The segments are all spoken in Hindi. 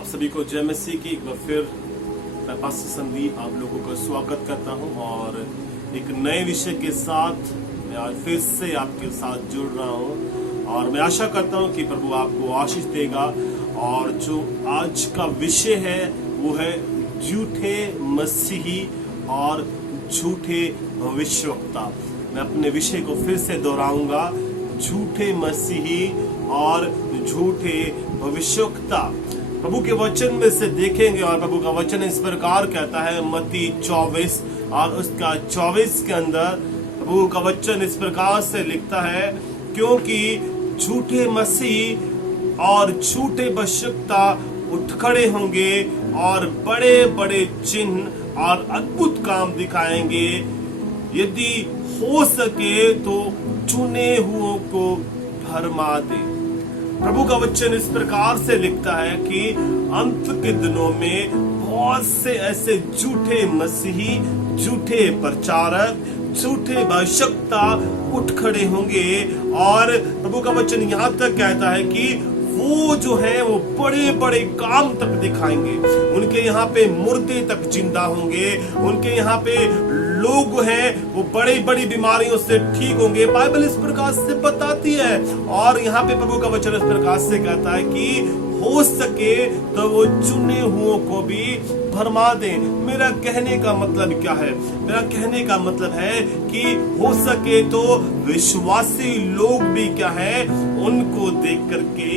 आप सभी को जय मसीह की एक बार फिर मैं पास्टर संदीप आप लोगों का स्वागत करता हूं और एक नए विषय के साथ मैं आज फिर से आपके साथ जुड़ रहा हूं और मैं आशा करता हूं कि प्रभु आपको आशीष देगा। और जो आज का विषय है वो है झूठे मसीही और झूठे भविष्यवक्ता। मैं अपने विषय को फिर से दोहराऊंगा, झूठे मसीही और झूठे भविष्यवक्ता। प्रभु के वचन में से देखेंगे और प्रभु का वचन इस प्रकार कहता है, मत्ती 24 और उसका 24 के अंदर प्रभु का वचन इस प्रकार से लिखता है, क्योंकि झूठे मसीह और झूठे भविष्यवक्ता उठ खड़े होंगे और बड़े बड़े चिन्ह और अद्भुत काम दिखाएंगे, यदि हो सके तो चुने हुओं को भरमा दे। प्रभु का वचन इस प्रकार से लिखता है कि अंत के दिनों में बहुत से ऐसे झूठे मसीही, झूठे प्रचारक, झूठे भविष्यवक्ता उठ खड़े होंगे। और प्रभु का वचन यहाँ तक कहता है कि वो जो है वो बड़े बड़े काम तक दिखाएंगे। उनके यहाँ पे मुर्दे तक जिंदा होंगे, उनके यहाँ पे लोग हैं वो बड़ी बड़ी बीमारियों से ठीक होंगे। बाइबल इस प्रकार से बताती है और यहाँ पे प्रभु का वचन इस प्रकार से कहता है कि हो सके तो वो चुने हुओं को भी भरमा दें। मेरा कहने का मतलब क्या है? मेरा कहने का मतलब है कि हो सके तो विश्वासी लोग भी क्या है, उनको देख करके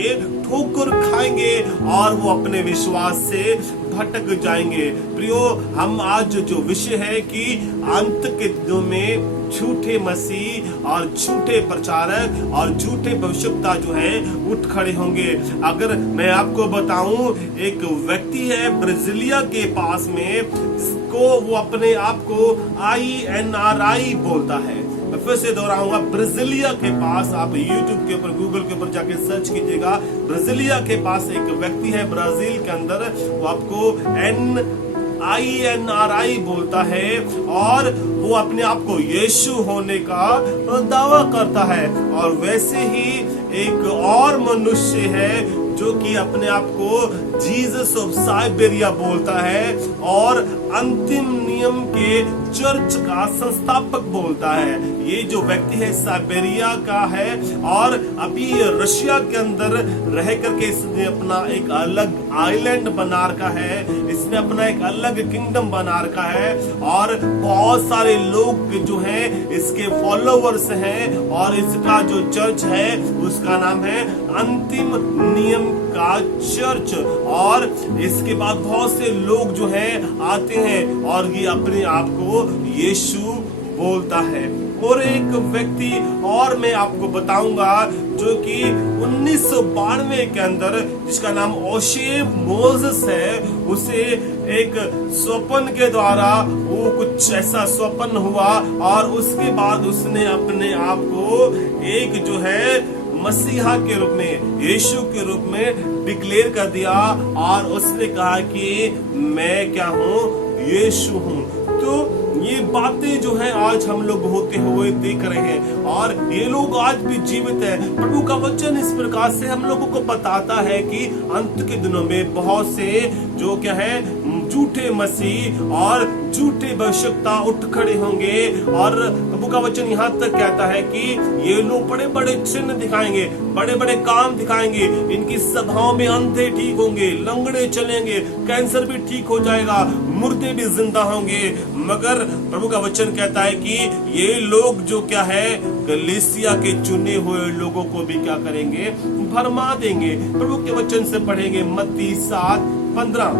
ठोकर खाएंगे और वो अपने विश्वास से भटक जाएंगे। प्रियो, हम आज जो विषय है कि अंत के दिनों में झूठे मसीह और झूठे प्रचारक और झूठे भविष्यवक्ता जो है उठ खड़े होंगे। अगर मैं आपको बताऊं, एक व्यक्ति है ब्राजीलिया के पास में को वो अपने आप को INRI बोलता है। मैं फिर से दोहराऊंगा, ब्राजीलिया के पास, आप YouTube के ऊपर, गूगल के ऊपर जाके सर्च कीजिएगा, ब्राजीलिया के पास एक व्यक्ति है ब्राजील के अंदर, वो आपको INRI बोलता है और वो अपने आप को यीशु होने का दावा करता है। और वैसे ही एक और मनुष्य है जो कि अपने आप को जीसस ऑफ साइबेरिया बोलता है और अंतिम नियम के चर्च का संस्थापक बोलता है। ये जो व्यक्ति है साइबेरिया का है और अभी रशिया के अंदर रह करके इसने अपना एक अलग आइलैंड बना रखा है, इसने अपना एक अलग किंगडम बना रखा है और बहुत सारे लोग जो हैं इसके फॉलोवर्स हैं और इसका जो चर्च है उसका नाम है अंतिम नियम का चर्च। और इसके बाद बहुत से लोग जो हैं आते हैं और ये अपने आप को यीशु बोलता है। और एक व्यक्ति और मैं आपको बताऊंगा जो कि 1992 के अंदर, जिसका नाम ओशे मोजेस है, उसे एक स्वप्न के द्वारा वो कुछ ऐसा स्वप्न हुआ और उसके बाद उसने अपने आप को एक जो है मसीहा के रूप में, यीशु के रूप में डिक्लेयर कर दिया और उसने कहा कि मैं क्या हूँ, यीशु हूँ। तो ये बातें जो है आज हम लोग होते हुए देख रहे हैं और ये लोग आज भी जीवित है। प्रभु का वचन इस प्रकार से हम लोगों को बताता है कि अंत के दिनों में बहुत से जो क्या है झूठे मसीह और झूठे भविष्यवक्ता उठ खड़े होंगे। और प्रभु का वचन यहाँ तक कहता है कि ये लोग बड़े बड़े चिन्ह दिखाएंगे, बड़े बड़े काम दिखाएंगे, इनकी सभाओं में अंधे ठीक होंगे, लंगड़े चलेंगे, कैंसर भी ठीक हो जाएगा, मुर्दे भी जिंदा होंगे। मगर प्रभु का वचन कहता है कि ये लोग जो क्या है कलीसिया के चुने हुए लोगों को भी क्या करेंगे, भरमा देंगे। प्रभु के वचन से पढ़ेंगे मत्ती 7:15।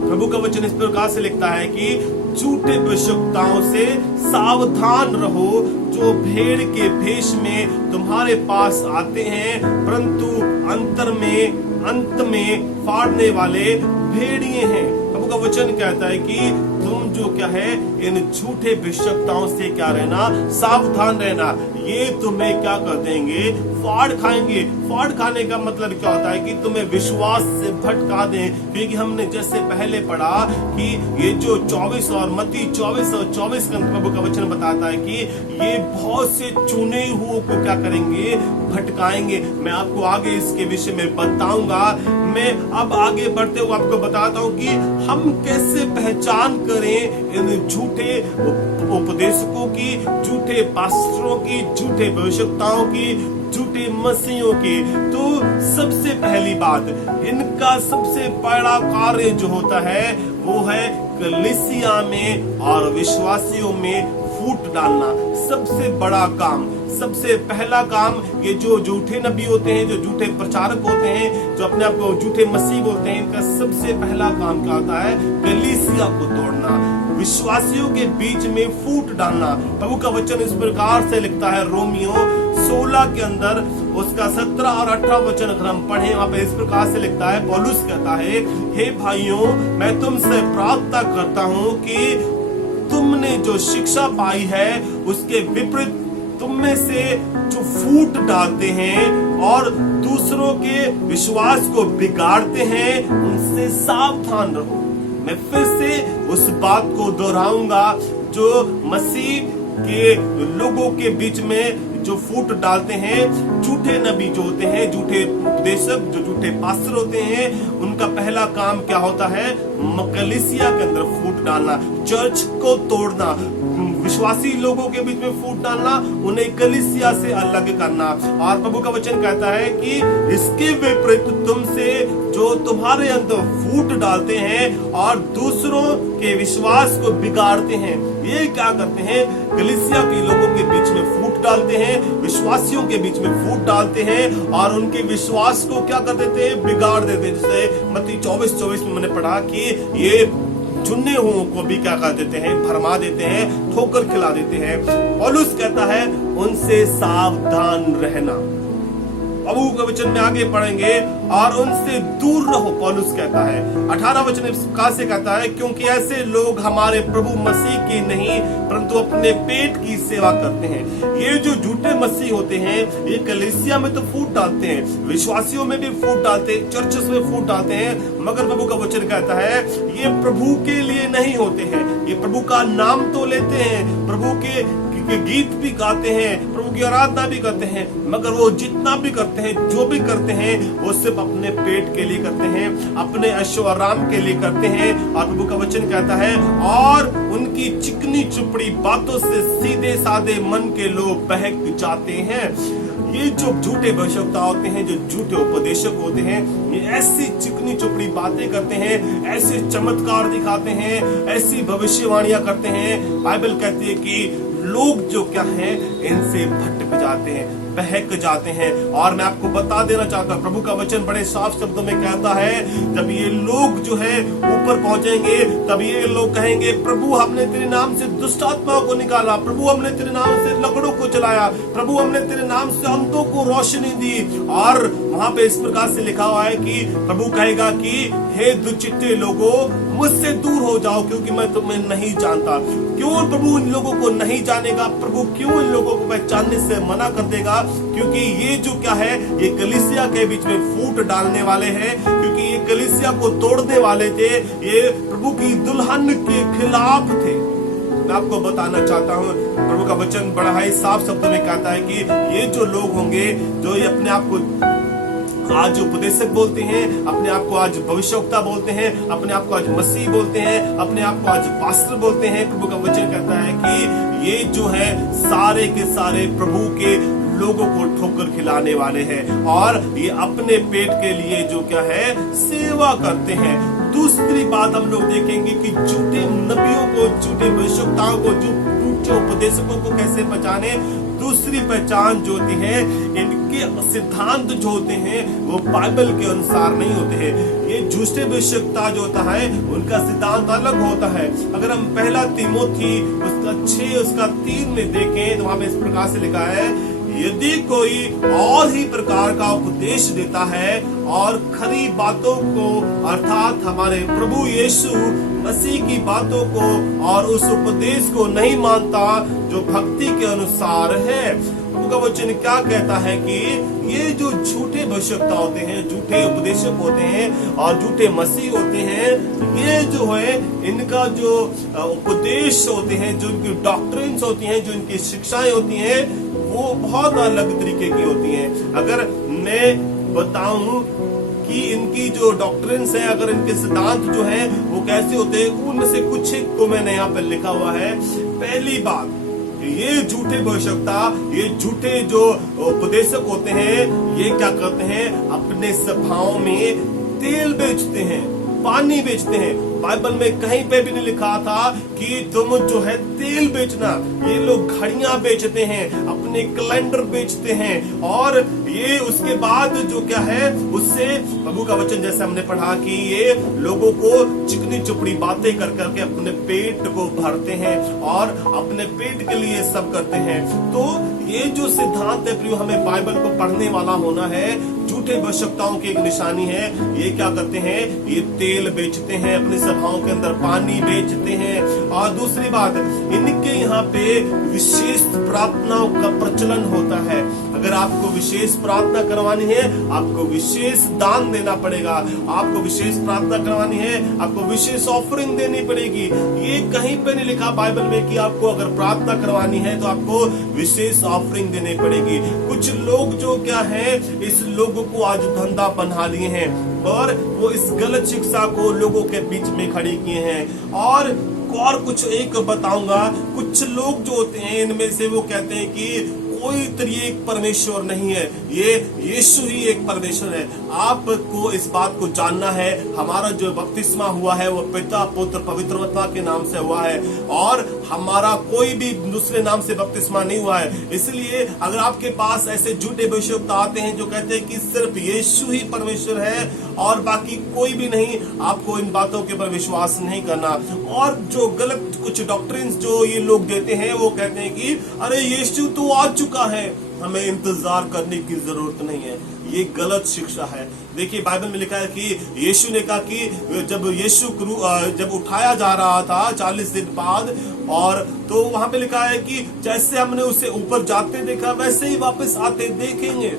प्रभु का वचन इस प्रकार से लिखता है कि झूठे भविष्यवक्ताओं से सावधान रहो, जो भेड़ के भेष में तुम्हारे पास आते हैं परंतु अंत में फाड़ने वाले भेड़िए हैं। प्रभु का वचन कहता है कि तुम जो क्या है इन झूठे भविष्यवक्ताओं से क्या रहना, सावधान रहना। ये तुम्हें क्या कर देंगे, फाड़ खाएंगे। फाड़ खाने का मतलब क्या होता है कि तुम्हें विश्वास से भटका दें, क्योंकि हमने जैसे पहले पढ़ा कि ये जो 24 और मत्ती 24 और 24 का प्रभु का वचन बताता है कि ये बहुत से चुने हुओं को क्या करेंगे, भटकाएंगे। मैं आपको आगे इसके विषय में बताऊंगा। मैं अब आगे बढ़ते हुए आपको बताता हूं कि हम कैसे पहचान करें इन झूठे उपदेशकों की, झूठे पास्टरों की, झूठे भविष्यवक्ताओं की, झूठे मसीहों की। तो सबसे पहली बात, इनका सबसे बड़ा कार्य जो होता है वो है कलीसिया में और विश्वासियों में फूट डालना। सबसे बड़ा काम, सबसे पहला काम, ये जो झूठे नबी होते हैं, जो झूठे प्रचारक होते हैं, जो अपने आप को झूठे मसीह बोलते हैं, इनका सबसे पहला काम क्या होता है? कलीसिया को तोड़ना, विश्वासियों के बीच में फूट डालना। प्रभु का वचन इस प्रकार से लिखता है रोमियो 16 के अंदर उसका 17 और 18 वचन अगर हम पढ़े, वहां पे इस प्रकार से लिखता है, पौलुस कहता है, हे भाइयों, मैं तुमसे प्रार्थना करता हूं कि तुमने जो शिक्षा पाई है उसके विपरीत तुम में से जो फूट डालते हैं और दूसरों के विश्वास को बिगाड़ते हैं, उनसे सावधान रहो। मैं फिर से उस बात को दोहराऊंगा, जो मसीह के लोगों के बीच में जो फूट डालते हैं, झूठे नबी जो होते हैं, झूठे उपदेशक, जो झूठे पास्टर होते हैं, उनका पहला काम क्या होता है? कलीसिया के अंदर फूट डालना, चर्च को तोड़ना, विश्वासी लोगों के बीच में फूट डालना, उन्हें कलीसिया से अलग करना। और प्रभु का वचन कहता है कि इसके विपरीत तुमसे जो तुम्हारे अंदर फूट डालते हैं और दूसरों के विश्वास को बिगाड़ते हैं, ये क्या करते हैं? कलीसिया के लोगों के बीच में फूट डालते हैं, विश्वासियों के बीच में फूट डालते हैं और उनके विश्वास को क्या कर देते हैं? बिगाड़ देते हैं। जैसे मत्ती 24:24 में मैंने पढ़ा कि ये चुने हुओं को भी क्या कर देते हैं? भरमा देते हैं, ठोकर खिला देते हैं। पौलुस कहता है उनसे सावधान रहना। प्रभु के वचन में आगे पढ़ेंगे, और उनसे दूर रहो, पौलुस कहता है। 18 वचन इस प्रकार से कहता है, क्योंकि ऐसे लोग हमारे प्रभु मसीह की नहीं परंतु अपने पेट की सेवा करते हैं। ये जो झूठे मसीह होते हैं, ये कलीसिया में तो फूट डालते हैं, विश्वासियों में भी फूट डालते हैं, चर्चेस में फूट डालते हैं, मगर प्रभु का वचन कहता है ये प्रभु के लिए नहीं होते हैं। ये प्रभु का नाम तो लेते हैं, प्रभु के गीत भी गाते हैं, प्रभु की आराधना भी करते हैं, मगर वो जितना भी करते हैं, जो भी करते हैं, वो सिर्फ अपने पेट के लिए करते हैं, अपने ऐशो आराम के लिए करते हैं। और प्रभु का वचन कहता है, और उनकी चिकनी चुपड़ी बातों से सीधे साधे मन के लोग बहक जाते हैं। ये जो झूठे भविष्यवक्ता होते हैं, जो झूठे उपदेशक होते हैं, ये ऐसी चिकनी चुपड़ी बातें करते हैं, ऐसे चमत्कार दिखाते हैं, ऐसी भविष्यवाणियां करते हैं। बाइबल कहती है कि लोग जो क्या हैं, इनसे भटक जाते हैं, बहक जाते हैं। और मैं आपको बता देना चाहता हूं, प्रभु का वचन बड़े साफ शब्दों में कहता है, जब ये लोग जो है ऊपर पहुंचेंगे, तब ये लोग कहेंगे, प्रभु हमने तेरे नाम से दुष्ट आत्माओं को निकाला, प्रभु हमने तेरे नाम से लकड़ों को चलाया, प्रभु हमने तेरे नाम से अंधों को रोशनी दी। और वहां पे इस प्रकार से लिखा हुआ है कि प्रभु कहेगा कि हे दुष्चित्ते लोगों, मुझसे दूर हो जाओ, क्योंकि मैं तुम्हें नहीं जानता। क्यों प्रभु इन लोगों को नहीं जानेगा? प्रभु क्यों इन लोगों को पहचानने से मना कर देगा? क्योंकि ये जो क्या है, ये कलीसिया के बीच में फूट डालने वाले हैं, क्योंकि ये कलीसिया को तोड़ने वाले थे, ये प्रभु की दुल्हन के खिलाफ थे। मैं आपको बताना चाहता हूँ, प्रभु का वचन बड़ा ही साफ शब्दों में कहता है कि ये जो लोग होंगे, जो ये अपने आप को आज उपदेशक बोलते हैं, अपने आप को आज भविष्यवक्ता बोलते हैं, अपने आप को आज मसीह बोलते हैं, अपने आप को आज पास्टर बोलते हैं, प्रभु का वचन कहता है कि ये जो है सारे के सारे प्रभु के लोगों को ठोकर खिलाने वाले हैं, और ये अपने पेट के लिए जो क्या है, सेवा करते हैं। दूसरी बात हम लोग देखेंगे कि झूठे नबियों को, झूठे भविष्यवक्ताओं को, झूठे उपदेशकों को कैसे पहचाने। दूसरी पहचान जो होती है, इनके सिद्धांत जो होते हैं वो बाइबल के अनुसार नहीं होते हैं। ये झूठे भविष्यवक्ता जो होता है, उनका सिद्धांत अलग होता है। अगर हम पहला तीमुथी उसका 6 उसका 3 में देखें, तो वहां पे इस प्रकार से लिखा है, यदि कोई और ही प्रकार का उपदेश देता है और खरी बातों को, अर्थात हमारे प्रभु यीशु मसीह की बातों को और उस उपदेश को नहीं मानता जो भक्ति के अनुसार है, का वचन क्या कहता है कि ये जो झूठे भविष्यवक्ता होते हैं, झूठे उपदेशक होते हैं और झूठे मसीह होते हैं, ये जो है इनका जो उपदेश होते हैं, जो इनकी डॉक्ट्रिन्स होती हैं, जो इनकी शिक्षाएं होती हैं, वो बहुत अलग तरीके की होती हैं। अगर मैं बताऊं कि इनकी जो डॉक्ट्रिन्स है, अगर इनके सिद्धांत जो हैं वो कैसे होते हैं, उनमें से कुछ एक को मैंने यहाँ पे लिखा हुआ है। पहली बात, ये झूठे भविष्यवक्ता, ये झूठे जो उपदेशक होते हैं, ये क्या करते हैं, अपने सभाओं में तेल बेचते हैं, पानी बेचते हैं। बाइबल में कहीं पे भी नहीं लिखा था कि तुम जो है तेल बेचना। ये लोग घड़ियां बेचते हैं, अपने कैलेंडर बेचते हैं, और ये उसके बाद जो क्या है, उससे प्रभु का वचन जैसे हमने पढ़ा कि ये लोगों को चिकनी चुपड़ी बातें कर करके अपने पेट को भरते हैं और अपने पेट के लिए सब करते हैं। तो ये जो सिद्धांत है प्रियो, हमें बाइबल को पढ़ने वाला होना है। झूठे भविष्यवक्ताओं की एक निशानी है, ये क्या करते हैं, ये तेल बेचते हैं, अपनी सभाओं के अंदर पानी बेचते हैं। और दूसरी बात, इनके यहाँ पे विशेष प्रार्थनाओं का प्रचलन होता है। अगर आपको विशेष प्रार्थना करवानी है, आपको विशेष दान देना पड़ेगा। आपको विशेष प्रार्थना करवानी है, आपको विशेष ऑफरिंग देनी पड़ेगी। ये कहीं पे नहीं लिखा बाइबल में कि आपको अगर प्रार्थना करवानी है तो आपको विशेष ऑफरिंग देनी पड़ेगी। कुछ लोग जो क्या है, इस लोगों को आज धंधा बना लिए हैं और वो इस गलत शिक्षा को लोगों के बीच में खड़ी किए हैं। और कुछ एक बताऊंगा, कुछ लोग जो होते हैं इनमें से वो कहते हैं कि कोई त्रिएक परमेश्वर नहीं है, ये यीशु ही एक परमेश्वर है। आपको इस बात को जानना है, हमारा जो बपतिस्मा हुआ है वो पिता पुत्र पवित्र आत्मा के नाम से हुआ है, और हमारा कोई भी दूसरे नाम से बपतिस्मा नहीं हुआ है। इसलिए अगर आपके पास ऐसे झूठे भविष्यवक्ता आते हैं जो कहते हैं कि सिर्फ यीशु ही परमेश्वर है और बाकी कोई भी नहीं, आपको इन बातों के ऊपर विश्वास नहीं करना। और जो गलत कुछ डॉक्ट्रिन्स जो ये लोग देते हैं, वो कहते हैं कि अरे यीशु तो आ चुका है, हमें इंतजार करने की जरूरत नहीं है। ये गलत शिक्षा है। देखिए बाइबल में लिखा है कि यीशु ने कहा कि जब यीशु जब उठाया जा रहा था 40 दिन बाद, और तो वहां पे लिखा है कि जैसे हमने उसे ऊपर जाते देखा वैसे ही वापस आते देखेंगे।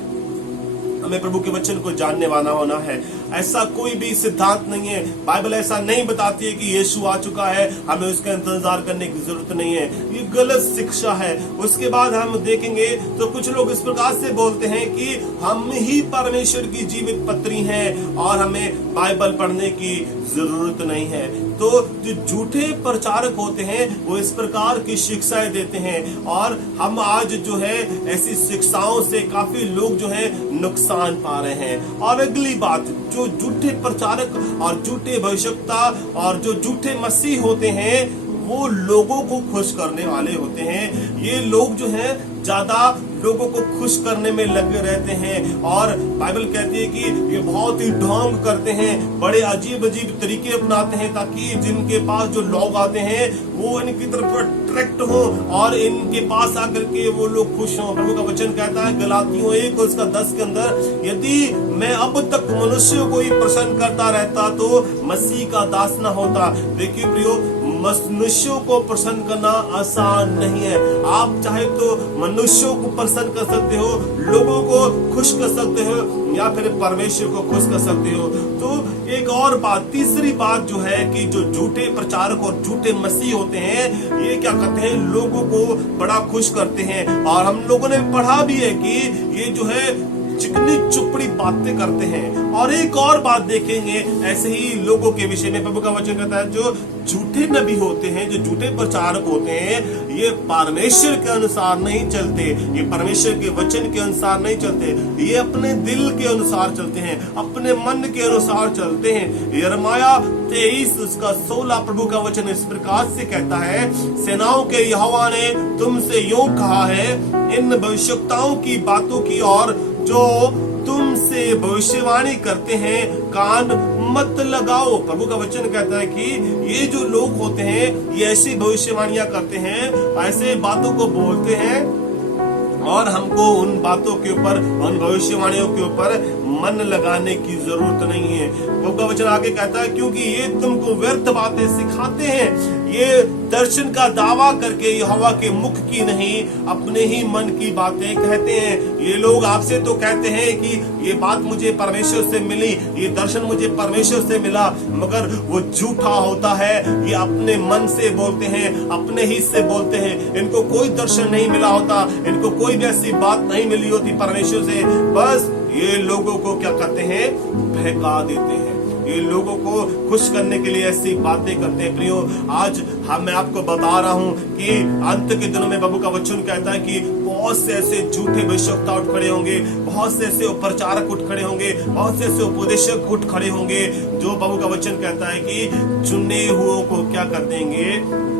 हमें प्रभु के वचन को जानने वाला होना है। ऐसा कोई भी सिद्धांत नहीं है, बाइबल ऐसा नहीं बताती है कि यीशु आ चुका है, हमें उसका इंतजार करने की जरूरत नहीं है। ये गलत शिक्षा है। उसके बाद हम देखेंगे तो कुछ लोग इस प्रकार से बोलते हैं कि हम ही परमेश्वर की जीवित पत्री हैं और हमें बाइबल पढ़ने की जरूरत नहीं है। तो जो झूठे प्रचारक होते हैं वो इस प्रकार की शिक्षाएं देते हैं, और हम आज जो है ऐसी शिक्षाओं से काफी लोग जो है नुकसान पा रहे हैं। और अगली बात, जो झूठे प्रचारक और झूठे भविष्यवक्ता और जो झूठे मसीह होते हैं वो लोगों को खुश करने वाले होते हैं। ये लोग जो है ज्यादा लोगों को खुश करने में लगे रहते हैं, और बाइबल कहती है कि ये बहुत ही ढोंग करते हैं, बड़े अजीब अजीब तरीके अपनाते हैं ताकि जिनके पास जो लोग आते हैं वो इनकी तरफ अट्रैक्ट हो और इनके पास आकर के वो लोग खुश हों। प्रभु का वचन कहता है गलातियों 1:10 के अंदर, यदि मैं अब तक मनुष्यों को ही प्रसन्न करता रहता तो मसीह का दास न होता। देखिए प्रियो, मनुष्यों को प्रसन्न करना आसान नहीं है। आप चाहे तो मनुष्यों को प्रसन्न कर सकते हो, लोगों को खुश कर सकते हो, या फिर परमेश्वर को खुश कर सकते हो। तो एक और बात, तीसरी बात जो है कि जो झूठे प्रचारक और झूठे मसीह होते हैं ये क्या करते हैं, लोगों को बड़ा खुश करते हैं। और हम लोगों ने पढ़ा भी है कि ये जो है चिकनी चुपड़ी बातें करते हैं। और एक और बात देखेंगे ऐसे ही लोगों के विषय में, प्रभु का वचन कहता है जो झूठे नबी होते हैं, जो झूठे प्रचारक होते हैं, ये परमेश्वर के अनुसार नहीं चलते, ये परमेश्वर के वचन के अनुसार नहीं चलते, ये अपने दिल के अनुसार चलते हैं, अपने मन के अनुसार चलते हैं। यिर्मयाह 23:16 प्रभु का वचन इस प्रकार से कहता है, सेनाओं के यहोवा ने तुमसे यूं कहा है, इन भविष्यवक्ताओं की बातों की और जो तुमसे भविष्यवाणी करते हैं कान मत लगाओ। प्रभु का वचन कहता है कि ये जो लोग होते हैं ये ऐसी भविष्यवाणियां करते हैं, ऐसे बातों को बोलते हैं, और हमको उन बातों के ऊपर, उन भविष्यवाणियों के ऊपर मन लगाने की जरूरत नहीं है। प्रभु का वचन आगे कहता है, क्योंकि ये तुमको व्यर्थ बातें सिखाते हैं, ये दर्शन का दावा करके यहोवा के मुख की नहीं, अपने ही मन की बातें कहते हैं। ये लोग आपसे तो कहते हैं कि ये बात मुझे परमेश्वर से मिली, ये दर्शन मुझे परमेश्वर से मिला, मगर वो झूठा होता है। ये अपने मन से बोलते हैं, अपने ही से बोलते हैं। इनको कोई दर्शन नहीं मिला होता, इनको कोई भी ऐसी बात नहीं मिली होती परमेश्वर से। बस ये लोगों को क्या करते हैं, बहका देते हैं। ये लोगों को खुश करने के लिए ऐसी बातें करते हैं। प्रियो, आज मैं आपको बता रहा हूं कि अंत के दिनों में प्रभु का वचन कहता है कि बहुत से ऐसे झूठे भविष्यवक्ता उठ खड़े होंगे, बहुत से ऐसे प्रचारक उठ खड़े होंगे, बहुत से ऐसे उपदेशक उठ खड़े होंगे, जो प्रभु का वचन कहता है कि चुने हुओं को क्या कर देंगे,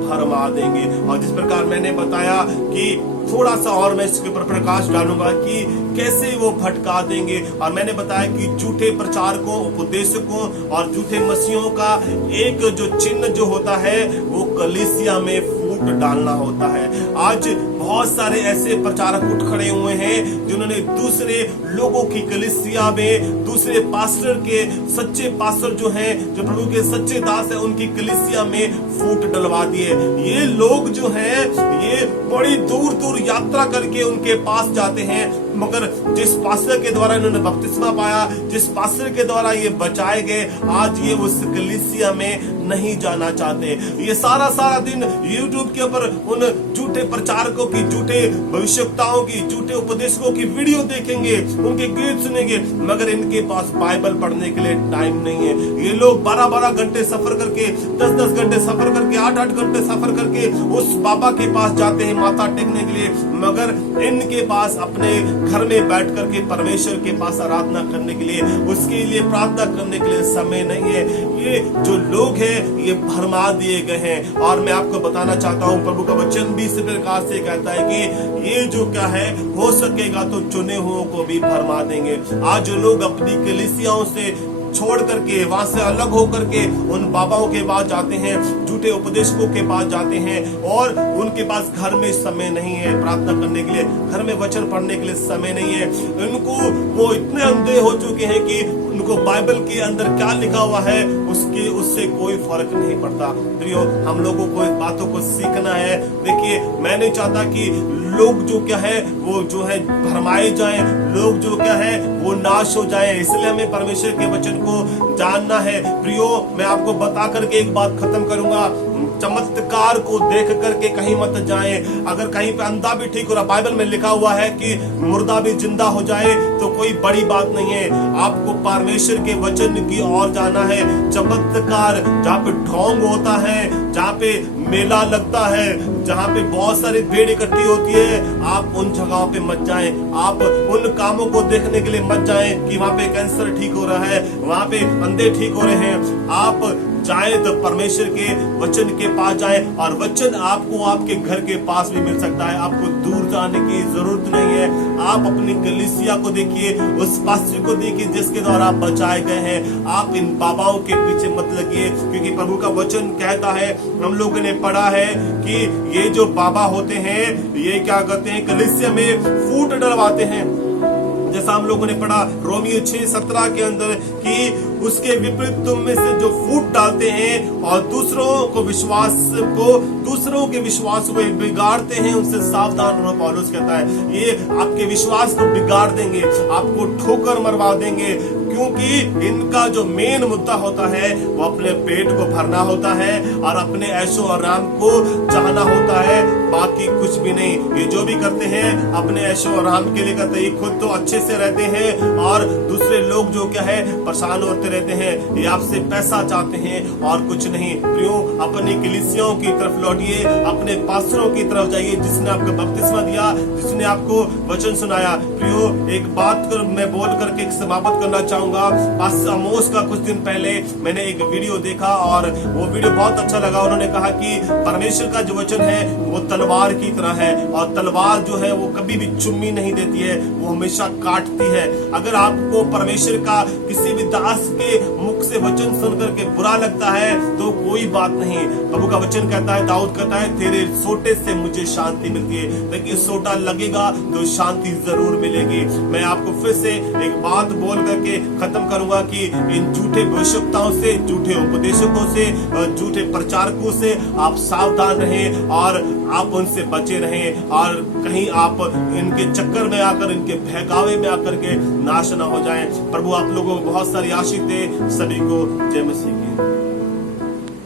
भरमा देंगे। और जिस प्रकार मैंने बताया कि थोड़ा सा और मैं इसके ऊपर प्रकाश डालूंगा कि कैसे वो भटका देंगे। और मैंने बताया कि झूठे प्रचारकों, उपदेशकों और झूठे मसीहों का एक जो चिन्ह जो होता है वो कलीसिया में फूट डालना होता है। आज बहुत सारे ऐसे प्रचारक उठ खड़े हुए हैं जिन्होंने दूसरे लोगों की कलीसिया में, दूसरे पास्टर के, सच्चे पास्टर जो हैं, जो प्रभु के सच्चे दास हैं, उनकी कलीसिया में फूट डलवा दिए। ये लोग जो हैं ये बड़ी दूर दूर यात्रा करके उनके पास जाते हैं, मगर जिस पास्टर के द्वारा इन्होंने बपतिस्मा पाया, जिस पास्टर के द्वारा ये बचाए गए, आज ये उस कलीसिया में नहीं जाना चाहते। ये सारा दिन YouTube के ऊपर उन झूठे प्रचारकों की, झूठे भविष्यवक्ताओं की, झूठे उपदेशकों की वीडियो देखेंगे, उनके गीत सुनेंगे, मगर इनके पास बाइबल पढ़ने के लिए टाइम नहीं है। ये लोग 12-12 घंटे सफर करके, 10-10 घंटे सफर करके, 8-8 घंटे सफर करके उस बाबा के पास जाते हैं माथा टेकने के लिए, मगर इनके पास अपने घर में बैठ करके परमेश्वर के पास आराधना करने के लिए, उसके लिए प्रार्थना करने के लिए समय नहीं है। ये जो लोग हैं ये भरमा दिए गए हैं। और मैं आपको बताना चाहता हूं, प्रभु का वचन भी इस प्रकार से कहता है कि ये जो क्या है, हो सकेगा तो चुने हुओं को भी भरमा देंगे। आज जो लोग अपनी कलीसियाओं से छोड़ करके, वहां से अलग होकर के उन बाबाओं के पास जाते हैं, झूठे उपदेशकों के पास जाते हैं, और उनके पास घर में समय नहीं है प्रार्थना करने के लिए, घर में वचन पढ़ने के लिए समय नहीं है। उनको वो इतने अंधे हो चुके हैं कि उनको बाइबल के अंदर क्या लिखा हुआ है उससे कोई फर्क नहीं पड़ता। प्रियो, हम लोगों को इन बातों को सीखना है। देखिए, मैं नहीं चाहता कि लोग जो क्या है वो जो है भरमाए जाएं, लोग जो क्या है वो नाश हो जाएं। इसलिए हमें परमेश्वर के वचन को जानना है। प्रियो, मैं आपको बता करके एक बात खत्म करूंगा, चमत्कार को देख करके कहीं मत जाएं। अगर कहीं पे अंधा भी ठीक हो रहा, बाइबल में लिखा हुआ है कि मुर्दा भी जिंदा हो जाए तो कोई बड़ी बात नहीं है। आपको परमेश्वर के वचन की ओर जाना है। चमत्कार जहाँ पे ढोंग होता है, जहाँ पे मेला लगता है, जहाँ पे बहुत सारी भीड़ इकट्ठी होती है, आप उन जगहों पे मत जाएं। आप उन कामों को देखने के लिए मत जाएं कि वहाँ पे कैंसर ठीक हो रहा है, वहाँ पे अंधे ठीक हो रहे हैं। आप जाएं तो परमेश्वर के वचन के पास जाएं, और वचन आपको आपके घर के पास भी मिल सकता है। आपको दूर जाने की जरूरत नहीं है। आप अपनी कलीसिया को देखिए, उस पास्टर को देखिए जिसके द्वारा आप बचाए गए हैं। आप इन बाबाओं के पीछे मत लगिए, क्योंकि प्रभु का वचन कहता है, हम लोगों ने पढ़ा है कि ये जो बाबा होते हैं ये क्या करते हैं, कलीसिया में फूट डलवाते हैं। जैसा हम लोगों ने पढ़ा रोमियो 6:17 के अंदर कि उसके विपरीत तुम में से जो फूट डालते हैं और दूसरों के विश्वास को बिगाड़ते हैं, उनसे सावधान रहो। पौलुस कहता है ये आपके विश्वास को बिगाड़ देंगे, आपको ठोकर मरवा देंगे, क्योंकि इनका जो मेन मुद्दा होता है वो अपने पेट को भरना होता है और अपने ऐशो आराम को चाहना होता है, बाकी कुछ भी नहीं। ये जो भी करते हैं अपने ऐशो आराम के लिए करते हैं। खुद तो अच्छे से रहते हैं और दूसरे लोग जो क्या है परेशान होते रहते हैं। ये आपसे पैसा चाहते हैं और कुछ नहीं। प्रियो, अपनी कलीसियाओं की तरफ लौटिए, अपने पास्टरों की तरफ जाइए जिसने आपको बपतिस्मा दिया, जिसने आपको वचन सुनाया। प्रियो, एक बात मैं बोल करके समाप्त करना चाहूंगा। पास्टर आमोस का कुछ दिन पहले मैंने एक वीडियो देखा और वो वीडियो बहुत अच्छा लगा। उन्होंने कहा कि परमेश्वर का जो वचन है वो तलवार की तरह है, और तलवार जो है वो कभी भी चुम्मी नहीं देती है, वो हमेशा काटती है। अगर आपको परमेश्वर का किसी भी दास के मुख से वचन सुन करके बुरा लगता है तो कोई बात नहीं। प्रभु का वचन कहता है, दाऊद कहता है, तेरे सोटे से मुझे शांति मिलती है। लेकिन सोटा लगेगा तो शांति जरूर मिलेगी। मैं आपको फिर से एक बात बोल करके खत्म करूंगा कि इन झूठे भविष्यवक्ताओं से, झूठे उपदेशकों से, झूठे प्रचारकों से आप सावधान रहें और आप उनसे बचे रहें, और कहीं आप इनके चक्कर में आकर, इनके बहकावे में आकर के नाश न हो जाएं। प्रभु आप लोगों को बहुत सारी आशीष दे। सभी को जय मसीह की।